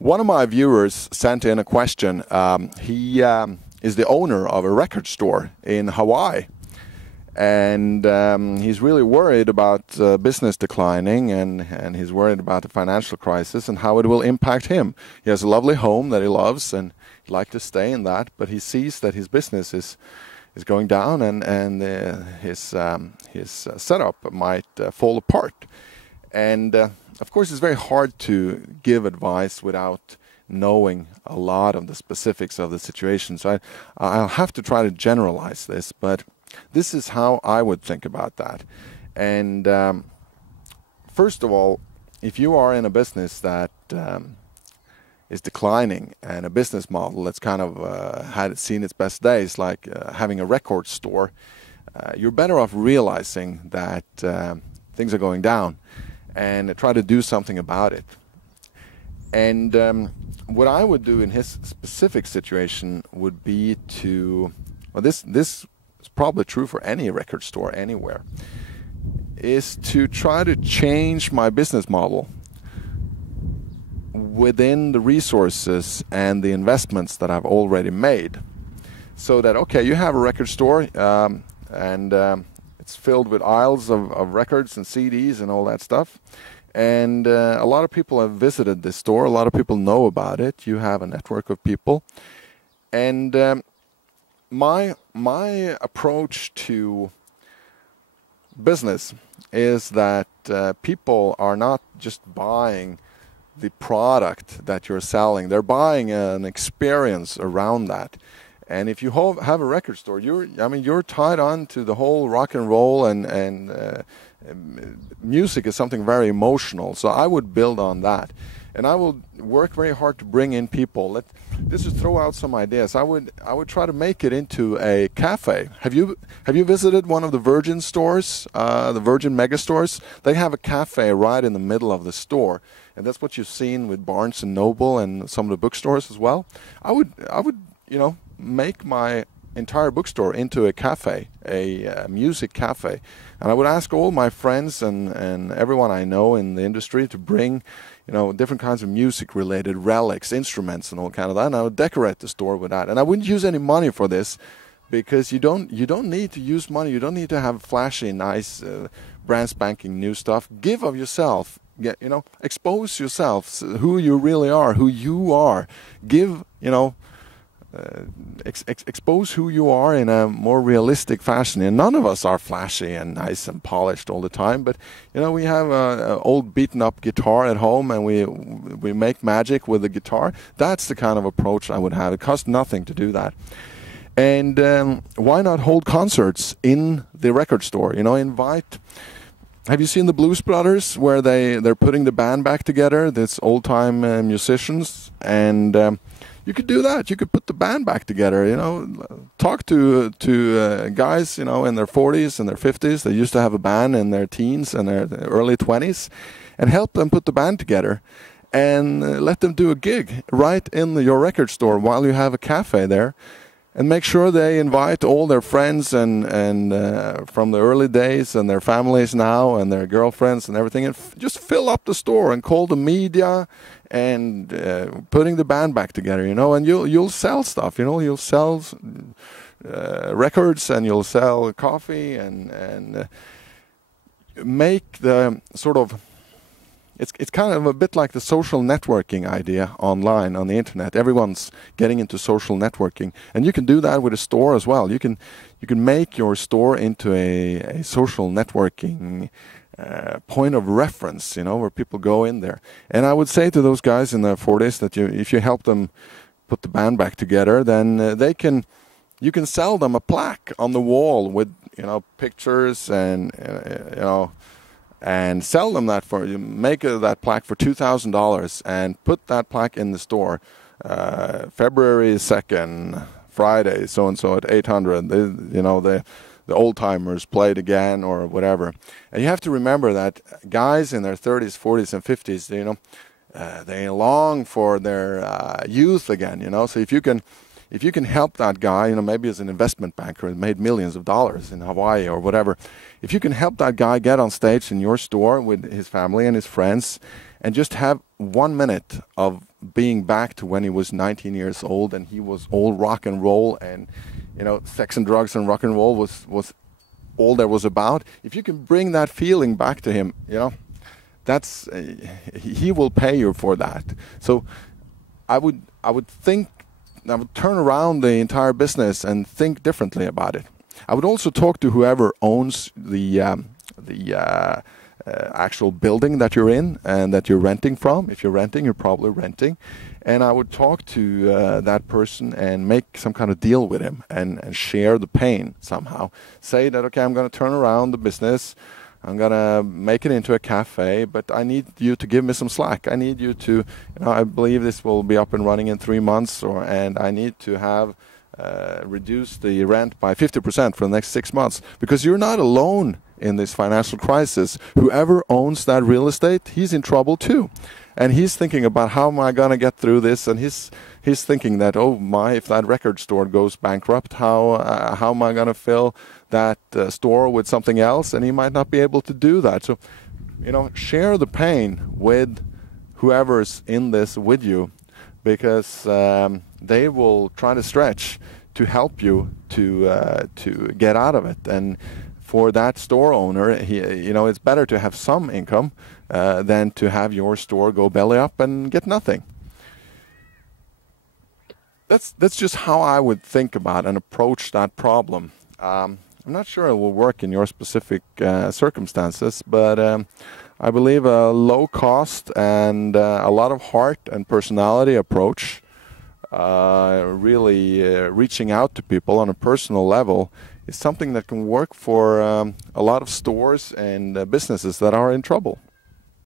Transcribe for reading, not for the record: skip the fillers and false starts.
One of my viewers sent in a question. He is the owner of a record store in Hawaii, and he's really worried about business declining, and he's worried about the financial crisis and how it will impact him. He has a lovely home that he loves, and he'd like to stay in that, but he sees that his business is going down, and his setup might fall apart. And of course, it's very hard to give advice without knowing a lot of the specifics of the situation. So I'll have to try to generalize this, but this is how I would think about that. And first of all, if you are in a business that is declining, and a business model that's kind of had seen its best days, like having a record store, you're better off realizing that things are going down and try to do something about it. And what I would do in his specific situation would be to, well, this is probably true for any record store anywhere, is to try to change my business model within the resources and the investments that I've already made. So that, okay, you have a record store and it's filled with aisles of records and CDs and all that stuff. And a lot of people have visited this store. A lot of people know about it. You have a network of people. And my approach to business is that people are not just buying the product that you're selling. They're buying an experience around that. And if you have a record store, you're tied on to the whole rock and roll, and music is something very emotional. So I would build on that, and I will work very hard to bring in people. Let's just throw out some ideas. I would try to make it into a cafe. Have you visited one of the Virgin stores, the Virgin mega stores? They have a cafe right in the middle of the store, and that's what you've seen with Barnes and Noble and some of the bookstores as well. I would make my entire bookstore into a cafe, a music cafe, and I would ask all my friends and everyone I know in the industry to bring, different kinds of music-related relics, instruments, and all kind of that. And I would decorate the store with that, and I wouldn't use any money for this, because you don't need to use money. You don't need to have flashy, nice, brand spanking new stuff. Give of yourself. Expose yourself, who you really are, who you are. Give, expose who you are in a more realistic fashion. And none of us are flashy and nice and polished all the time, but we have an old beaten up guitar at home, and we make magic with the guitar. That's the kind of approach I would have. It costs nothing to do that. And why not hold concerts in the record store? Invite. Have you seen the Blues Brothers, where they're putting the band back together? This old time musicians, and you could do that. You could put the band back together. Talk to guys in their 40s and their 50s. They used to have a band in their teens and their early 20s, and help them put the band together, and let them do a gig right in your record store while you have a cafe there. And make sure they invite all their friends and from the early days, and their families now, and their girlfriends and everything, and just fill up the store and call the media, and putting the band back together, and you'll sell stuff, you'll sell records, and you'll sell coffee, and make the sort of. It's kind of a bit like the social networking idea online on the internet. Everyone's getting into social networking, and you can do that with a store as well. You can make your store into a social networking point of reference, where people go in there. And I would say to those guys in their 40s that if you help them put the band back together, then you can sell them a plaque on the wall with pictures and sell them that for, you make that plaque for $2,000, and put that plaque in the store February 2nd, Friday, so-and-so at 800. The old timers played again, or whatever. And you have to remember that guys in their 30s, 40s, and 50s, they long for their youth again. So if you can help that guy, maybe as an investment banker and made millions of dollars in Hawaii or whatever, if you can help that guy get on stage in your store with his family and his friends, and just have 1 minute of being back to when he was 19 years old and he was all rock and roll, and sex and drugs and rock and roll was all there was about. If you can bring that feeling back to him, that's he will pay you for that. So I would turn around the entire business and think differently about it. I would also talk to whoever owns the actual building that you're in and that you're renting from. If you're renting, you're probably renting. And I would talk to that person and make some kind of deal with him and share the pain somehow. Say that, okay, I'm going to turn around the business. I'm going to make it into a cafe, but I need you to give me some slack. I need you to, I believe this will be up and running in 3 months, and I need to have reduce the rent by 50% for the next 6 months, because you're not alone in this financial crisis. Whoever owns that real estate, he's in trouble too. And he's thinking about, how am I going to get through this? And he's thinking that, oh my, if that record store goes bankrupt, how am I going to fill that store with something else? And he might not be able to do that. So, share the pain with whoever's in this with you, because they will try to stretch to help you to get out of it. And for that store owner, it's better to have some income than to have your store go belly up and get nothing. That's just how I would think about and approach that problem. I'm not sure it will work in your specific circumstances, but I believe a low cost and a lot of heart and personality approach, really reaching out to people on a personal level, is something that can work for a lot of stores and businesses that are in trouble.